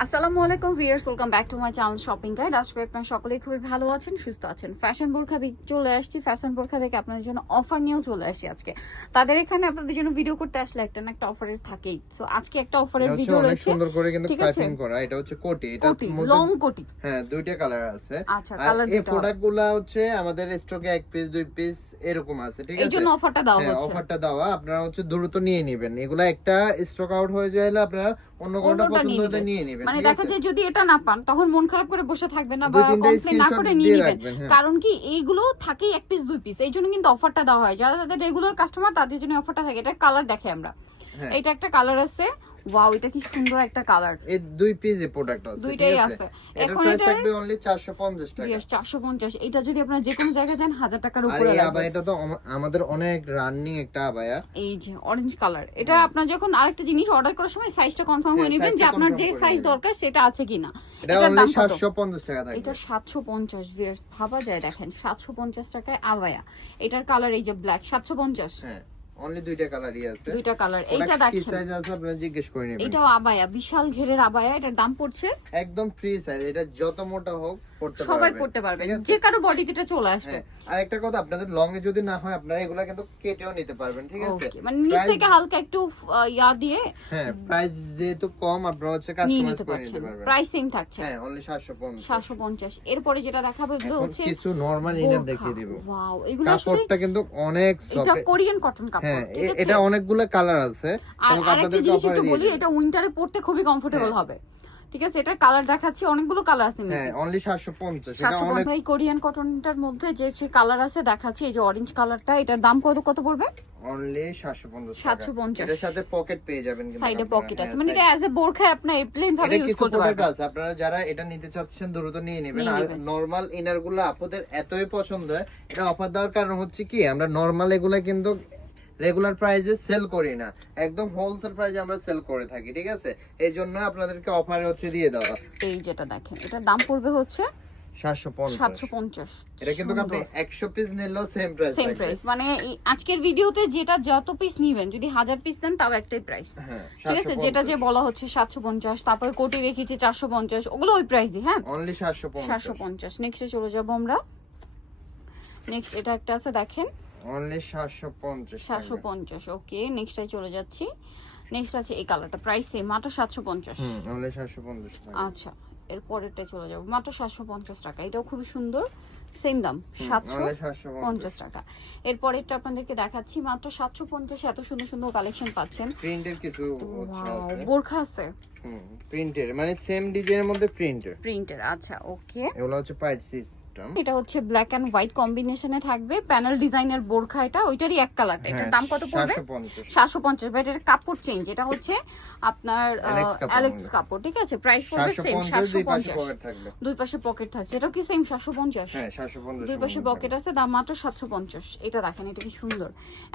আসসালামু আলাইকুম viewers welcome back to my channel shopping guide আজকে আপনারা সকলেই খুবই ভালো আছেন সুস্থ আছেন। ফ্যাশন বোরখা চলে আসছি। ফ্যাশন বোরখা থেকে আপনাদের জন্য অফার নিয়েও চলে আসি আজকে। তাদের এখানে আপনাদের জন্য ভিডিও করতে আসলে একটা না একটা অফারের থাকেই। সো আজকে একটা অফারের ভিডিও রয়েছে। সুন্দর করে কিন্তু পাইপিং করা। এটা হচ্ছে কোটি। এটা লং কোটি। হ্যাঁ দুইটা কালার আছে। আচ্ছা, colour এই দুটো। প্রোডাক্টগুলা হচ্ছে আমাদের স্টকে এক পিস দুই পিস এরকম আছে ঠিক এই আছে? জন্য অফারটা দেওয়া হ্যাঁ হচ্ছে। অফারটা দেওয়া। আপনারা হচ্ছে দ্রুত নিয়ে নেবেন। এগুলা একটা স্টক আউট হয়ে যাইলে আপনারা অন্যটা পছন্দ নিয়ে হলে নিবেন। নিয়ে নেবেন মানে দেখা যায় যদি এটা না পান তখন মন খারাপ করে বসে থাকবেন না বা কমপ্লেন না করে নিয়ে নেবেন হ্যাঁ। কারণ কি এইগুলো থাকে এক পিস দুই পিস এই জন্য কিন্তু অফারটা দেওয়া হয় যারা তাদের রেগুলার কাস্টমার তাদের জন্য অফারটা থাকে এটা কালার দেখে আমরা। এটা একটা কালার আছে। ওয়াও এটা কি সুন্দর একটা কালার এই দুই পিস এ প্রোডাক্ট আছে দুইটাই আছে। এখন এটার- থাকবে অনলি 450 টাকা। বিয়ার চারশো পঞ্চাশ। এটা যদি আপনারা যে কোনো জায়গায় যান হাজার টাকার আর উপরে এই লাগবে। আবায়াটা তো আমাদের অনেক রানিং একটা আবায়া। এই যে অরেঞ্জ কালার এটা আপনার যখন আরেকটা জিনিস অর্ডার করার সময় সাইজটা কনফার্ম হয়ে হ্যাঁ, নেবেন যে আপনার যে সাইজ দরকার সেটা আছে কিনা। এটা অনলি দাম 750 টাকা থাকবে। এটা সাতশো পঞ্চাশ ভিয়ার্স ভাবা যায় দেখেন সাতশো পঞ্চাশ টাকায় আবায়া। এটার কালার এই যে ব্ল্যাক সাতশো পঞ্চাশ। হ্যাঁ। অনলি দুইটা কালারই আছে। দুইটা কালার এইটা প্রোডাক্ট কি সাইজ আছে আপনারা জিজ্ঞেস করে নেবেন। এটাও আবায়া বিশাল ঘেরের আবায়া এটার দাম পড়ছে? একদম ফ্রি সাইজ এটা যত মোটা হোক পড়তে পারবে সবাই পড়তে পারবে। যে কারও বডিতে এটা চলে আসবে। হ্যাঁ আর একটা কথা আপনাদের লং এ যদি না হয় আপনারা এগুলা কিন্তু কেটেও নিতে পারবেন ঠিক আছে? মানে নিচ থেকে হালকা একটু ইয়া দিয়ে হ্যাঁ প্রাইস যেহেতু কম আপনারা হচ্ছে কাস্টমাইজ করে পারছেন। নিতে পারবেন। প্রাইস সেম থাকছে। হ্যাঁ অনলি 750 সাতশো পঞ্চাশ। এরপরে যেটা দেখাবো এগুলো হচ্ছে কিছু নরমাল ইনার দেখিয়ে দিব। ওয়াও এগুলো আসলে কিন্তু অনেক এটা কোরিয়ান কটন কাপড়। হ্যাঁ ঠিক আছে? এটা অনেকগুলো কালার আছে। আর আরেকটা জিনিস একটু বলি এটা উইন্টারে পড়তে খুবই কমফোর্টেবল হবে। ঠিক আছে? এটার কালার দেখাচ্ছি অনেকগুলো কালার আছে হ্যাঁ অনলি 750 এটা অনেক এই কোরিয়ান কটনটার মধ্যে যে যে কালার আছে দেখাচ্ছি। এই যে অরেঞ্জ কালারটা এটার দাম কত কত পড়বে? অনলি 750 750 এর সাথে পকেট পেয়ে যাবেন সাইডে। পকেট আছে হ্যাঁ, মানে এটা অ্যাজ এ বোরখা আপনার প্লেন ভাবে ইউজ করতে পারবেন। আছে। আপনারা যারা এটা নিতে চাচ্ছেন দ্রুত নিয়ে নেবেন। আর। নরমাল ইনারগুলো আপনাদের এতই পছন্দ হয় এটা অফার দেওয়ার কারণ হচ্ছে কি আমরা নরমাল এগুলা কিন্তু রেগুলার প্রাইসে সেল করি না। একদম হোলসেল প্রাইসে আমরা সেল করে থাকি ঠিক আছে? এই জন্য আপনাদেরকে অফারে হচ্ছে দিয়ে দেওয়া। এই যেটা দেখেন এটার দাম পড়বে হচ্ছে সাতশো পঞ্চাশ। সাতশো পঞ্চাশ। এটা কিন্তু আপনি একশো পিস নিলেও সেম প্রাইস সেম প্রাইস মানে আজকের ভিডিওতে যেটা যত পিস নিবেন যদি হাজার পিস নেন তাও একটাই প্রাইস হ্যাঁ ঠিক আছে? যেটা যে বলা হচ্ছে সাতশো পঞ্চাশ তারপরে কোটি রেখেছি চারশো পঞ্চাশ ওগুলো ওই প্রাইসই হ্যাঁ? অনলি সাতশো সাতশো পঞ্চাশ। পঞ্চাশ নেক্সটে চলে যাব আমরা। নেক্সট এটা একটা আছে দেখেন। অনলি ওকে নেক্সটটাই চলে যাচ্ছি। নেক্সট আছে এই কালারটা প্রাইস সেম মাত্র সাতশো পঞ্চাশ। হুম অনলি সাতশো পঞ্চাশ আচ্ছা এর পরেরটা চলে যাব মাত্র সাতশো পঞ্চাশ টাকা এটাও খুবই সুন্দর সেম দাম সাতশো অনলি সাতশো পঞ্চাশ। পঞ্চাশ টাকা। এরপরেরটা আপনাদেরকে দেখাচ্ছি মাত্র সাতশো পঞ্চাশ এত সুন্দর সুন্দর কালেকশন পাচ্ছেন। প্রিন্টের কিছু আছে। বোরখা আছে? হুম প্রিন্টের মানে সেম ডিজাইনের মধ্যে প্রিন্টের প্রিন্টের আচ্ছা ওকে এগুলো হচ্ছে পাইট এটা হচ্ছে ব্ল্যাক এন্ড হোয়াইট কম্বিনেশনে থাকবে। প্যানেল ডিজাইনের বোরখা এটা ওইটারই এক কালারটা এটার দাম কত পড়বে? 750 বাট এর কাপড় চেঞ্জ এটা হচ্ছে আপনার অ্যালেক্স কাপড় ঠিক আছে? প্রাইস পড়বে সেম 750 দুই পাশে পকেট থাকছে। এটা কি সেম 750 হ্যাঁ 750 দুই পাশে পকেট আছে দাম মাত্র 750 এটা দেখেন এটা কি সুন্দর।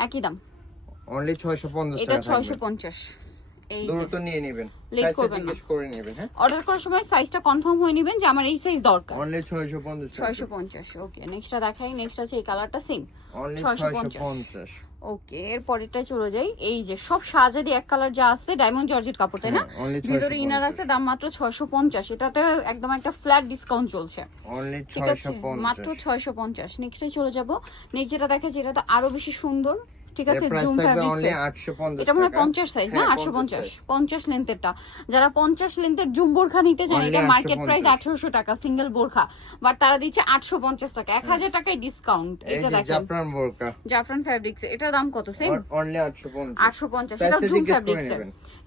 একই দাম। অনলি 650 এটা 650 দূরত্ব নিয়ে নেবেন। সাইজটা অর্ডার করার সময় সাইজটা কনফার্ম হয়ে যে আমার এই সাইজ দরকার। ওকে নেক্সটটা দেখাই নেক্সট আছে এই কালারটা সেম ওকে চলে এই যে সব এক কালার যা আছে ডায়মন্ড জর্জেট কাপড় তাই না? ভিতরে ইনার আছে দাম মাত্র 650 এটাতে একদম একটা ফ্ল্যাট ডিসকাউন্ট চলছে। ঠিক আছে? মাত্র চলে যেটা আরও বেশি সুন্দর। ঠিক আছে জুম ফ্যাব্রিক্স এটা মনে হয় পঞ্চাশ সাইজ না? হ্যাঁ, আটশো পঞ্চাশ size। পঞ্চাশ লেন্থেরটা যারা পঞ্চাশ লেন্থের জুম বোরখা নিতে চান এটা মার্কেট প্রাইস আঠারোশো টাকা সিঙ্গেল বোরখা। বাট তারা দিচ্ছে আটশো পঞ্চাশ টাকা এক হাজার টাকায় ডিসকাউন্ট এটা দেখেন। জাফরান বোরকা জাফরান ফ্যাব্রিক্স এটার দাম কত? সেম অনলি আটশো পঞ্চাশ। আটশো পঞ্চাশ। Price এটাও জুম ফ্যাব্রিক্স এর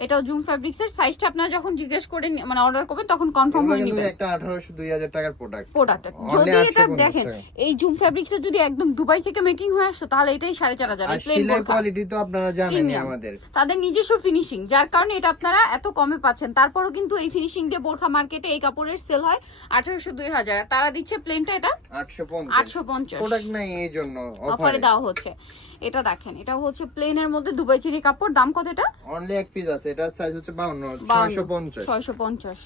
এটাও জুম ফ্যাব্রিক্স এর সাইজটা আপনারা যখন জিজ্ঞেস করে মানে অর্ডার করবেন তখন কনফার্ম হয়ে নেবেন। একটা আঠারোশো দুই হাজার টাকার প্রোডাক্ট প্রোডাক্ট যদি এটা দেখেন এই জুম ফ্যাব্রিক্স যদি একদম দুবাই থেকে মেকিং হয়ে আসতো তাহলে এটাই সাড়ে চার হাজার। আর প্লেন সিলাই কোয়ালিটি তো আপনারা Premium। আমাদের। তাদের নিজস্ব ফিনিশিং যার কারণে এটা আপনারা এত কমে পাচ্ছেন। তারপরও কিন্তু এই ফিনিশিং দিয়ে বোরখা মার্কেটে এই কাপড়ের সেল হয় আঠারোশো দুই হাজার। তারা দিচ্ছে প্লেনটা এটা আটশো পঞ্চাশ। প্রোডাক্ট নাই এই জন্য অফারে দেওয়া হচ্ছে। এটা দেখেন এটা হচ্ছে প্লেনের মধ্যে দুবাই চিরি কাপড়। দাম কত এটা? অনলি এক পিস আছে এটা সাইজ হচ্ছে বাউন্ন। ছয়শো পঞ্চাশ। ছয়শো পঞ্চাশ।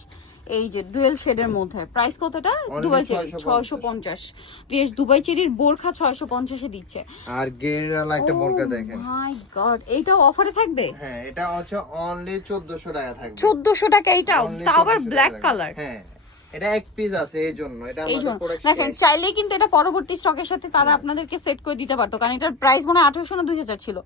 এই যে ডুয়েল শেডের মধ্যে। প্রাইস কতটা? দুবাই চেরি 650 ছয়শো পঞ্চাশ। দুবাই চেরির বোরখা ছয়শো পঞ্চাশে দিচ্ছে। আর গেরাল একটা Oh বোরকা দেখেন। মাই গড এইটাও অফারে থাকবে? হ্যাঁ এটা হচ্ছে অনলি 1400 টাকা থাকবে। চোদ্দশো টাকা এইটাও? তাও আবার ব্ল্যাক কালার হ্যাঁ এটা এক পিস আছে এই জন্য। এটা আমাদের দেখেন চাইলেই কিন্তু এটা পরবর্তী স্টকের সাথে তারা আপনাদেরকে সেট করে দিতে পারতো। কারণ এটার প্রাইস মনে হয় না দুই হাজার ছিল?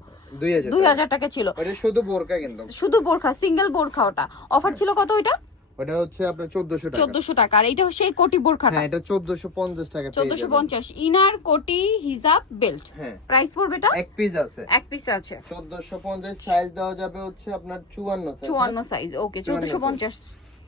2000 দুই হাজার টাকা ছিল। শুধু বোরকা কিন্তু। শুধু বোরখা সিঙ্গেল বোরখা ওটা। অফার ছিল কত ওইটা? ওটা হচ্ছে আপনার 1400 টাকা। টাকা। আর এইটা সেই কোটি বোরখাটা হ্যাঁ এটা 1450 টাকা পেয়ে চোদ্দশো যাবেন। পঞ্চাশ। ইনার কোটি হিজাব বেল্ট। হ্যাঁ। প্রাইস পড়বে এটা? এক পিস আছে। এক পিস আছে। 1450 সাইজ দেওয়া যাবে হচ্ছে আপনার 54 সাইজ। ওকে চোদ্দশো পঞ্চাশ।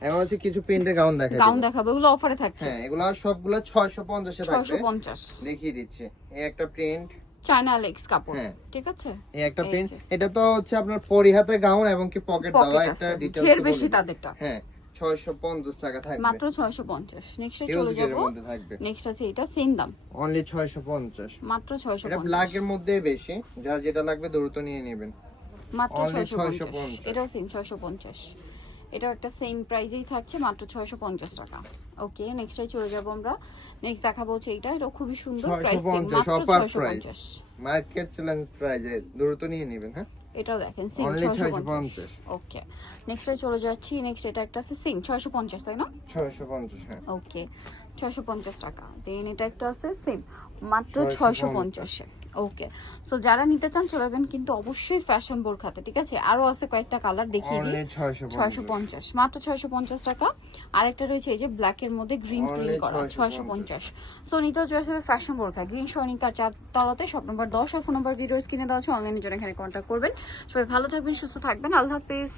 এমন হচ্ছে কিছু প্রিন্টের গাউন দেখা গাউন দেখাবে ওগুলো অফারে থাকছে। হ্যাঁ এগুলো সবগুলো 650 এ ছয়শো থাকবে পঞ্চাশ। দেখিয়ে দিচ্ছি। এই একটা প্রিন্ট। চায়না লেক্স কাপড়। হ্যাঁ। ঠিক আছে? এই একটা প্রিন্ট। এটা তো হচ্ছে আপনার পরিহাতে গাউন এবং কি পকেট দেওয়া। একটা ডিটেইলস বেশি তাদেরটা। হ্যাঁ। 650 টাকা থাকবে। মাত্র ছয়শো পঞ্চাশ। নেক্সটে চলে যাব। নেক্সট আছে এটা সেম দাম। অনলি 650 মাত্র ছয়শো এটা পঞ্চাশ ব্ল্যাক এর মধ্যে বেশি। যার যেটা লাগবে দ্রুত নিয়ে নেবেন। মাত্র ছয়শো পঞ্চাশ। 650 এটাও সেম ছয়শো পঞ্চাশ। এটাও একটা সেম প্রাইজেই থাকছে মাত্র ছয়শো পঞ্চাশ টাকা। ওকে নেক্সটে চলে যাব আমরা। নেক্সট দেখাবো হচ্ছে এটা। এটাও খুবই সুন্দর প্রাইস মাত্র offer ছয়শো price। পঞ্চাশ মার্কেট চ্যালেঞ্জ প্রাইজে দ্রুত নিয়ে নেবেন হ্যাঁ? এটাও দেখেন সিম ছয়শো পঞ্চাশ। 650 ওকে নেক্সটে চলে যাচ্ছি নেক্সট এটা একটা আছে সিম ছয়শো পঞ্চাশ তাই না? ছয়শো পঞ্চাশ ওকে ছয়শো পঞ্চাশ টাকা। দেন এটা একটা আছে সিম মাত্র ছয়শো পঞ্চাশে। ওকে সো যারা নিতে চান চলে যাবেন কিন্তু অবশ্যই ফ্যাশন বোরখাতে ঠিক আছে? আরও আছে কয়েকটা কালার দেখিয়ে দিই। অনলি 650 ছয়শো পঞ্চাশ। মাত্র ছয়শো পঞ্চাশ টাকা। আরেকটা রয়েছে এই যে ব্ল্যাক এর মধ্যে গ্রিন ক্লিন করা 650 ছয়শো পঞ্চাশ। সো নিতেও চলে আসবে ফ্যাশন বোরখা গ্রিন সৈনিকার চার তলাতে সব নম্বর দশ আর ফোন নম্বর ভিডিওস কিনে দেওয়া আছে। অনলাইনে জন্য এখানে কন্ট্যাক্ট করবেন। সবাই ভালো থাকবেন সুস্থ থাকবেন। আল্লাহ হাফিজ।